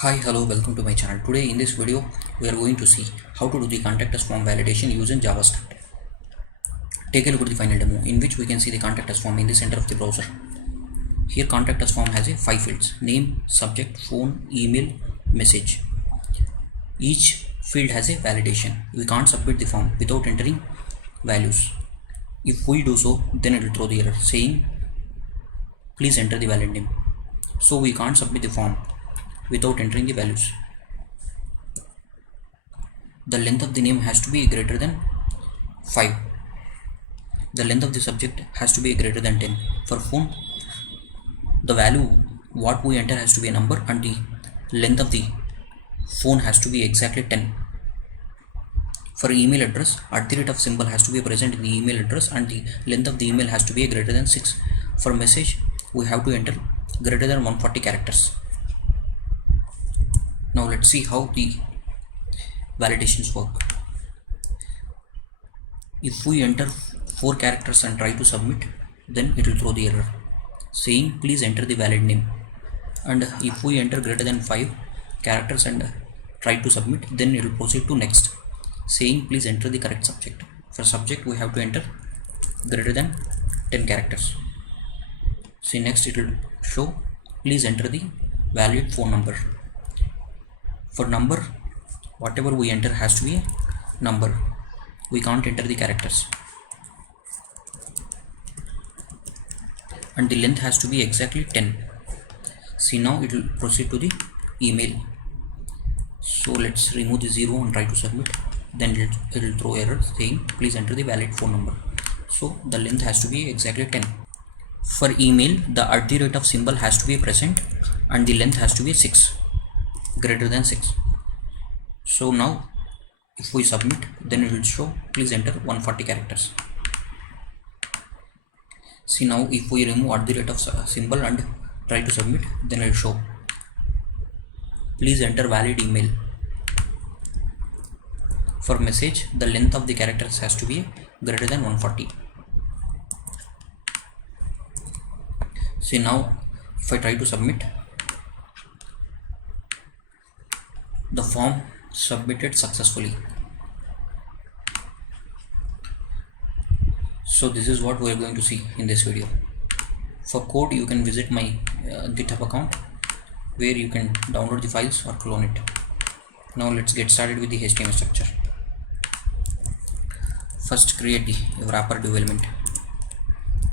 Hi, hello, welcome to my channel. Today in this video we are going to see how to do the contact us form validation using JavaScript. Take a look at the final demo in which we can see the contact us form in the center of the browser. Here contact us form has a 5 fields: name, subject, phone, email, message. Each field has a validation. We can't submit the form without entering values. If we do so, then it will throw the error saying please enter the valid name. So we can't submit the form without entering the values. The length of the name has to be greater than 5. The length of the subject has to be greater than 10. For phone, the value what we enter has to be a number and the length of the phone has to be exactly 10. For email address, @ symbol has to be present in the email address and the length of the email has to be greater than 6. For message, we have to enter greater than 140 characters. Now let's see how the validations work. If we enter 4 characters and try to submit, then it will throw the error saying please enter the valid name. And if we enter greater than 5 characters and try to submit, then it will proceed to next saying please enter the correct subject. For subject, we have to enter greater than 10 characters. See, next it will show please enter the valid phone number. For number, whatever we enter has to be a number. We can't enter the characters. And the length has to be exactly 10. See, now it will proceed to the email. So let's remove the 0 and try to submit. Then it will throw error saying please enter the valid phone number. So the length has to be exactly 10. For email, the @ symbol has to be present and the length has to be 6, greater than 6. So now if we submit, then it will show please enter 140 characters. See, now if we remove @ symbol and try to submit, then it will show please enter valid email. For message, the length of the characters has to be greater than 140. See, now if I try to submit, the form submitted successfully. So this is what we are going to see in this video. For code, you can visit my GitHub account where you can download the files or clone it. Now let's get started with the HTML structure. First, create the wrapper development.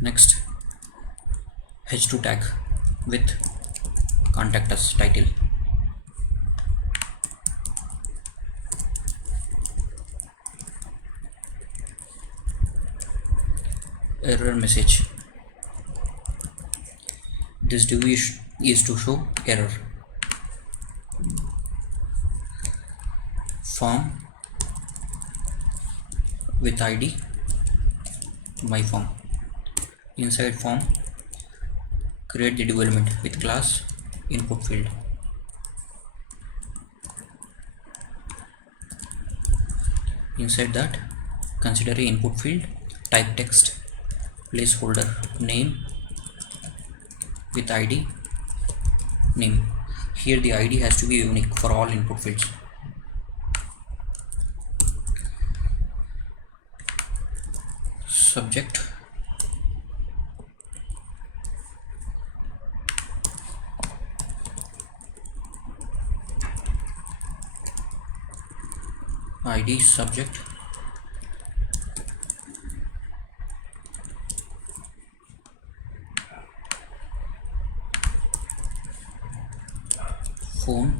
Next, h2 tag with contact us title. Error message. This div is to show error. Form with ID my form. Inside form, create the development with class input field. Inside that, consider a input field, type text, placeholder name with ID name. Here the ID has to be unique for all input fields. Subject, ID subject, phone,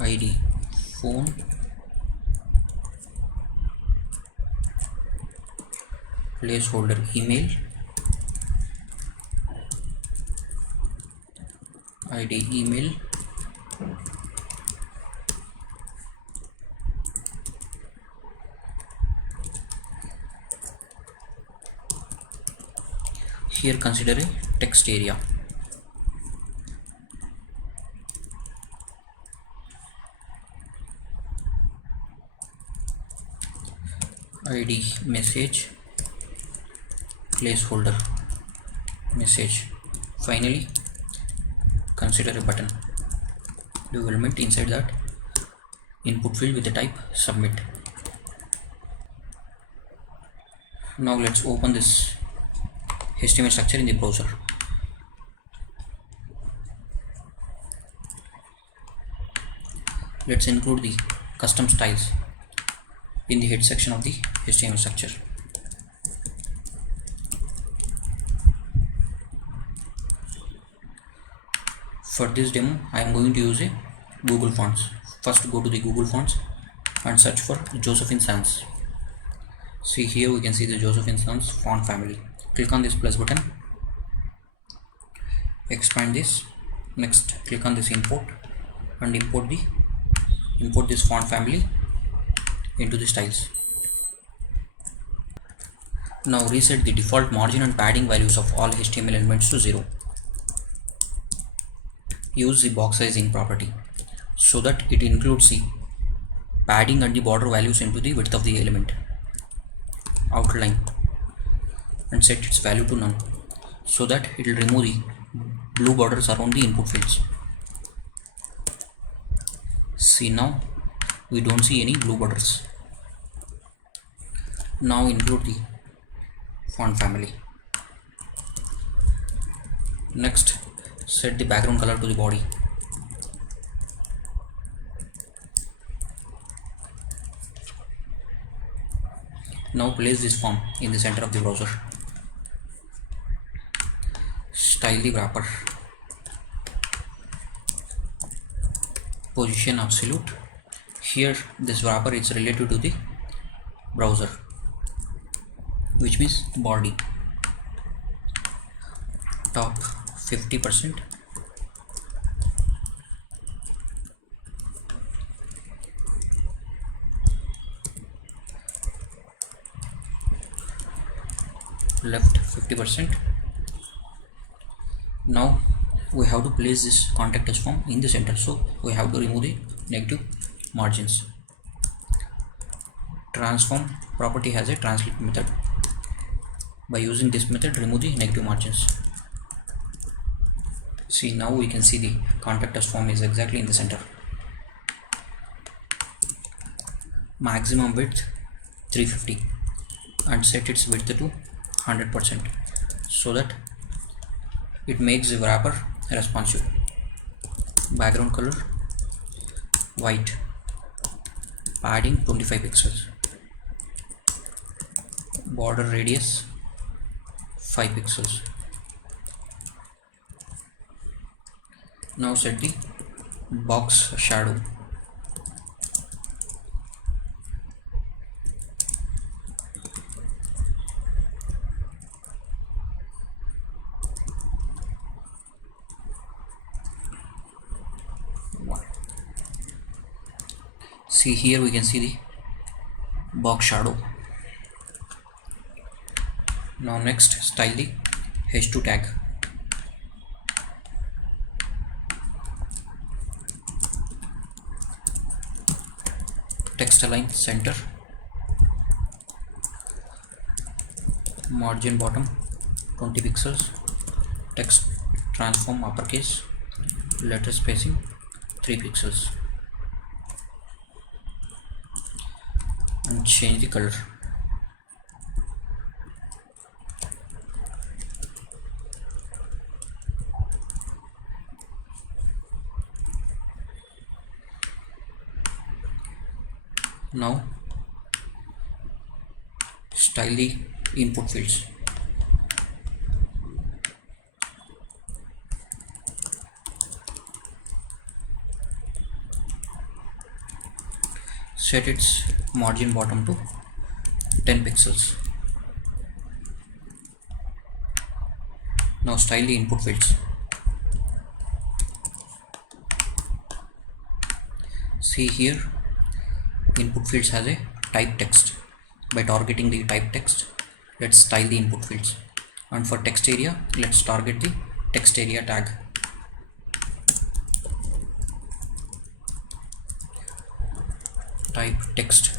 ID phone, placeholder email, ID email, here consider a text area. ID message, placeholder message. Finally, consider a button. element inside that input field with the type submit. Now let's open this HTML structure in the browser. Let's include the custom styles in the head section of the HTML structure. For this demo, I am going to use a Google Fonts. First, go to the Google Fonts and search for Josephine Sans. See, here we can see the Josephine Sans font family. Click on this plus button, expand this. Next, click on this import and import this font family into the styles. Now reset the default margin and padding values of all HTML elements to 0. Use the box sizing property so that it includes the padding and the border values into the width of the element. Outline and set its value to none so that it will remove the blue borders around the input fields. See, now we don't see any blue borders. Now include the font family. Next, set the background color to the body. Now place this form in the center of the browser. Style the wrapper. Position absolute. Here this wrapper is related to the browser, which means body. Top 50%. Left 50%. Now we have to place this contact us form in the center, so we have to remove the negative margins. Transform property has a translate method. By using this method, remove the negative margins. See, now we can see the contact us form is exactly in the center. Maximum width 350 and set its width to 100% so that it makes the wrapper responsive. Background color white. Padding 25 pixels. Border radius 5 pixels. Now set the box shadow. See, here we can see the box shadow. Now next, style the h2 tag. Text align center. Margin bottom 20 pixels. Text transform uppercase. Letter spacing 3 pixels. And change the color. Now style the input fields. Set its margin bottom to 10 pixels. Now style the input fields. See, here input fields has a type text. By targeting the type text, let's style the input fields. And for text area, let's target the text area tag. Type text.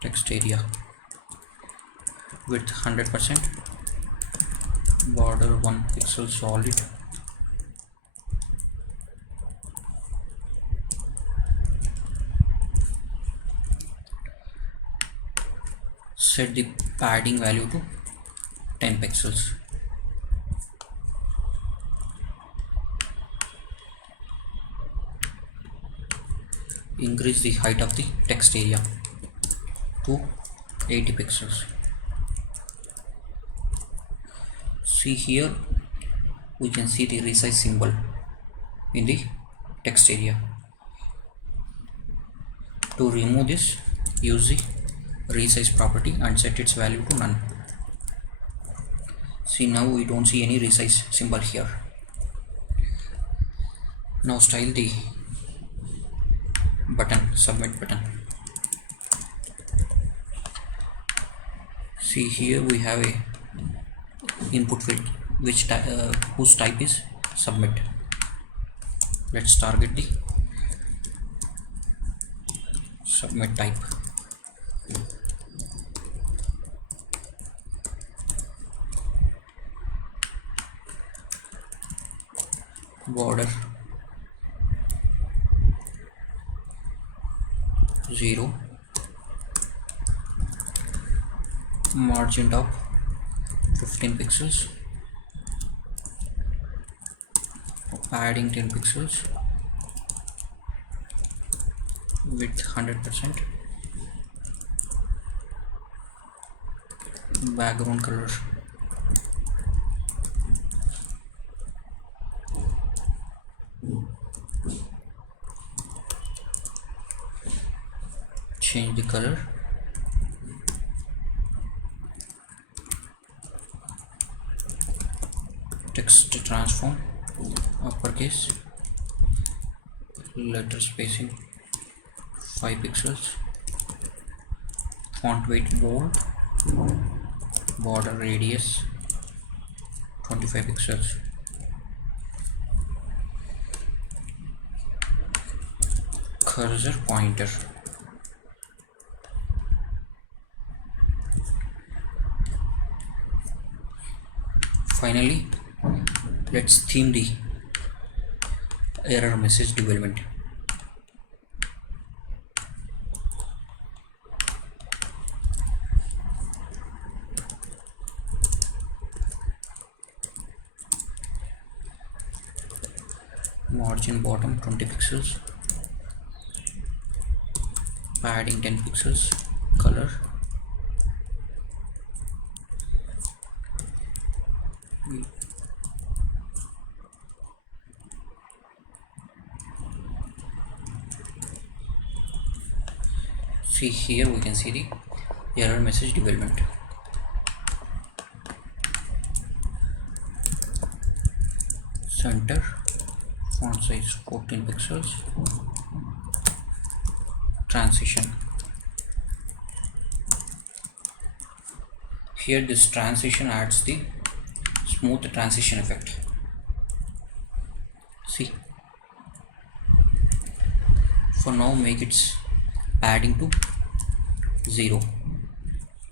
Text area width 100%. border 1 pixel solid, set the padding value to 10 pixels. Increase the height of the text area to 80 pixels. See here, we can see the resize symbol in the text area. To remove this, use the resize property and set its value to none. See, now we don't see any resize symbol here. Now style the button, submit button. See here we have a input field whose type is submit. Let's target the submit type. Border 0, margin top 15 pixels, padding 10 pixels, width 100%, background color change the color, text transform uppercase, letter spacing 5 pixels, font weight bold, border radius 25 pixels, cursor pointer. Finally, let's theme the error message development. Margin bottom 20 pixels, padding 10 pixels, color see here we can see the error message development. Center, font size 14 pixels, transition. Here this transition adds the smooth transition effect. See, for now make its padding to 0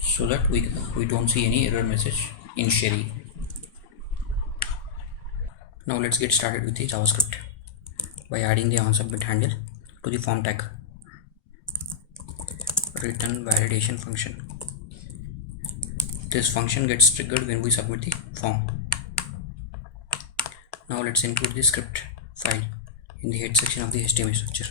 so that we don't see any error message initially. Now let's get started with the JavaScript by adding the onSubmit handle to the form tag. Return validation function. This function gets triggered when we submit the form. Now let's include the script file in the head section of the HTML structure.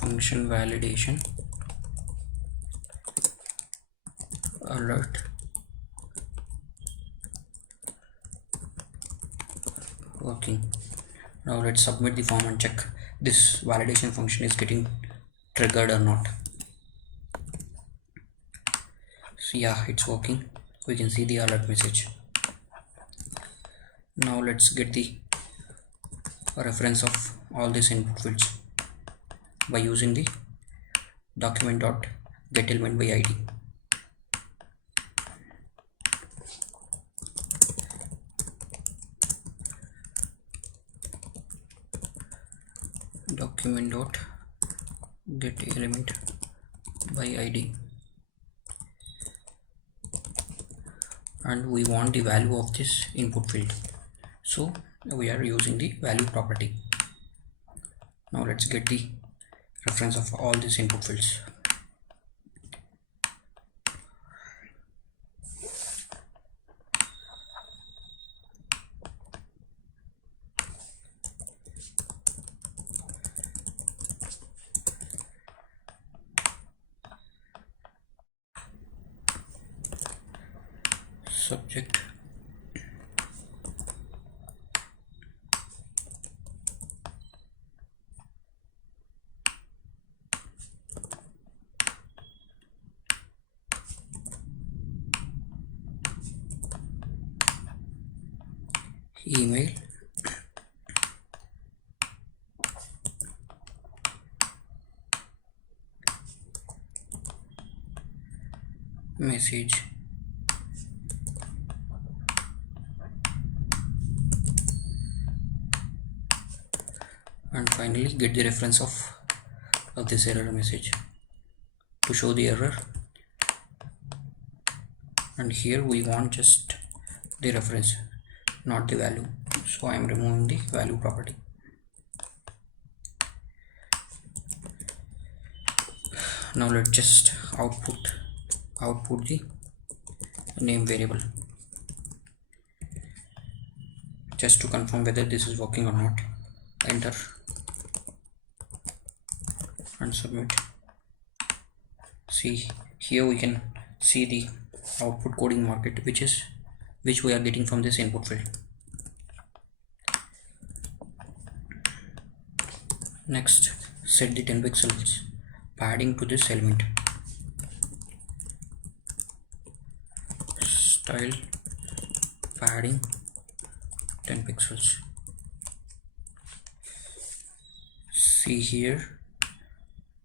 Function validation alert working. Now let's submit the form and check this validation function is getting triggered or not. So yeah, it's working. We can see the alert message. Now let's get the reference of all these input fields by using the document.getElementById. document dot get element by id, and we want the value of this input field, so we are using the value property. Now let's get the reference of all these input fields. Subject, email, message, and finally get the reference of this error message to show the error. And here we want just the reference, not the value, so I am removing the value property. Now let's just output the name variable, just to confirm whether this is working or not. Enter and submit. See, here we can see the output coding market, which we are getting from this input field. Next, set the 10 pixels padding to this element. Style padding 10 pixels. See, here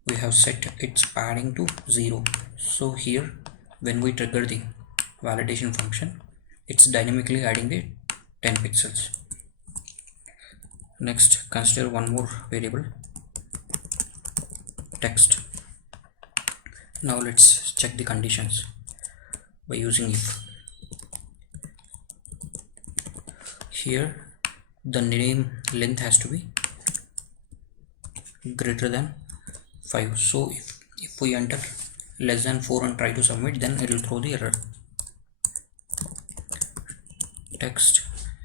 we have set its padding to 0, so here when we trigger the validation function, it's dynamically adding the 10 pixels. Next, consider one more variable, text. Now let's check the conditions by using if. Here the name length has to be greater than 5, so if we enter less than 4 and try to submit, then it will throw the error. Text,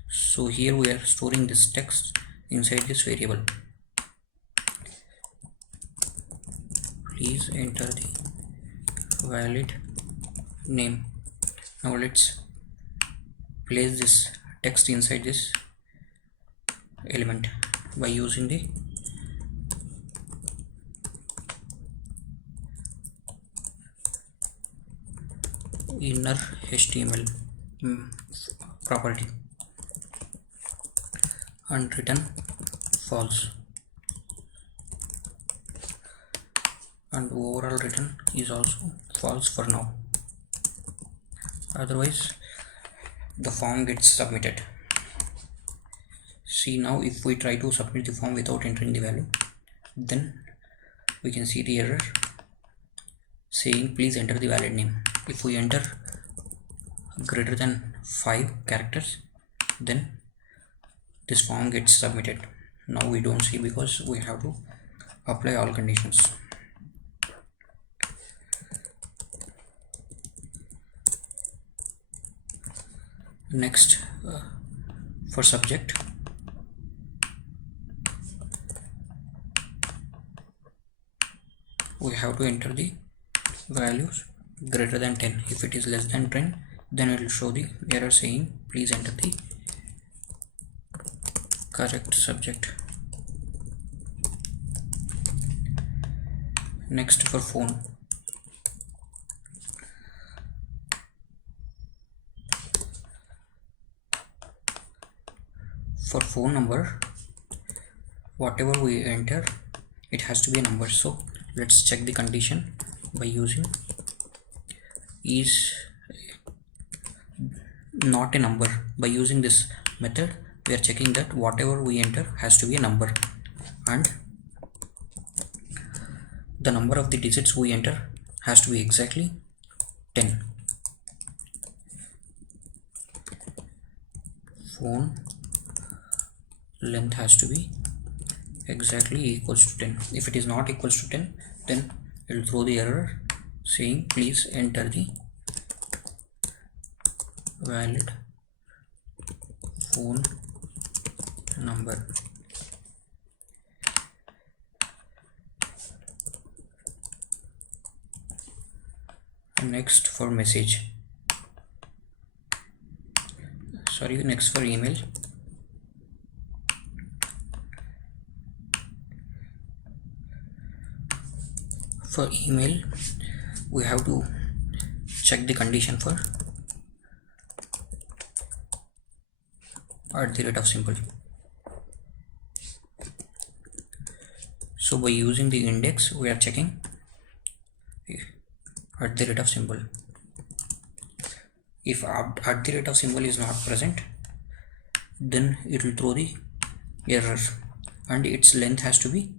so here we are storing this text inside this variable. Please enter the valid name. Now let's place this text inside this element by using the inner HTML property and return false, and overall return is also false for now, otherwise the form gets submitted. See, now if we try to submit the form without entering the value, then we can see the error saying please enter the valid name. If we enter greater than 5 characters, then this form gets submitted. Now we don't see because we have to apply all conditions. Next, for subject, we have to enter the values greater than 10. If it is less than 10, then it will show the error saying please enter the correct subject. Next, for phone, number, whatever we enter, it has to be a number. So let's check the condition by using is not a number. By using this method, we are checking that whatever we enter has to be a number, and the number of the digits we enter has to be exactly 10. Phone length has to be exactly equals to 10. If it is not equals to 10, then it will throw the error saying please enter the valid phone number. Next for message, next for email. For email, we have to check the condition for @symbol. So by using the index, we are checking @symbol. If @symbol is not present, then it will throw the error, and its length has to be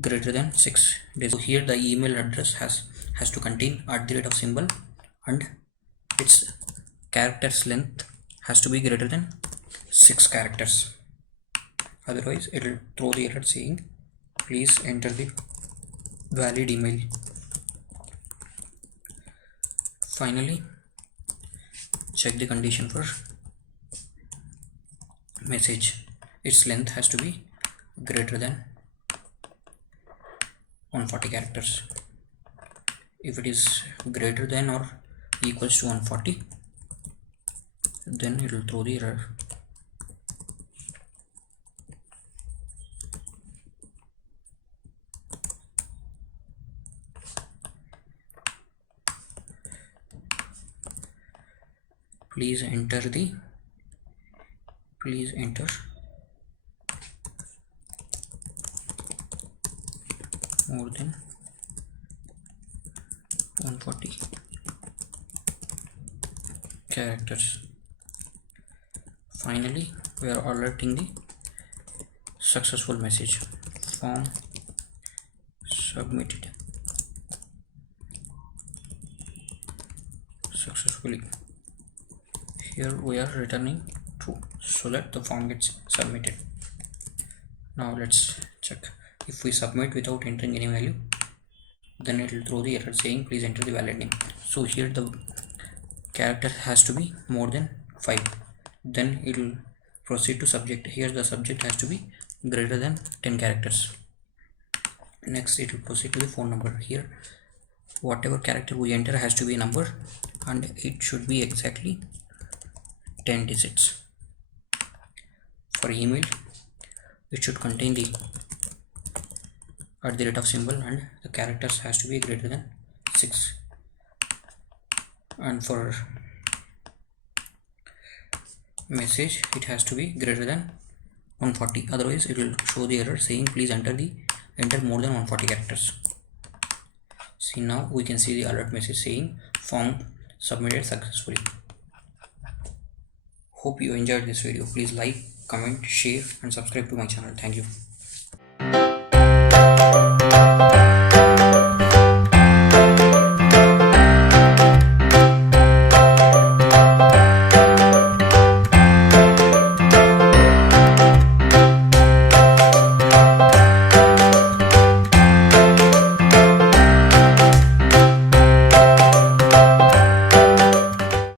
greater than 6. So here the email address has to contain @symbol, and its characters length has to be greater than 6 characters. Otherwise it will throw the error saying please enter the valid email. Finally, check the condition for message. Its length has to be greater than 140 characters. If it is greater than or equals to 140, then it will throw the error. Please enter more than 140 characters. Finally, we are alerting the successful message. Form submitted successfully. Here we are returning true so that the form gets submitted. Now let's check. If we submit without entering any value, then it will throw the error saying please enter the valid name. So here the character has to be more than 5. Then it will proceed to subject. Here the subject has to be greater than 10 characters. Next it will proceed to the phone number. Here whatever character we enter has to be a number, and it should be exactly 10 digits. For email, it should contain the @symbol, and the characters has to be greater than 6. And for message, it has to be greater than 140. Otherwise it will show the error saying please enter more than 140 characters. See, now we can see the alert message saying form submitted successfully. Hope you enjoyed this video. Please like, comment, share and subscribe to my channel. Thank you.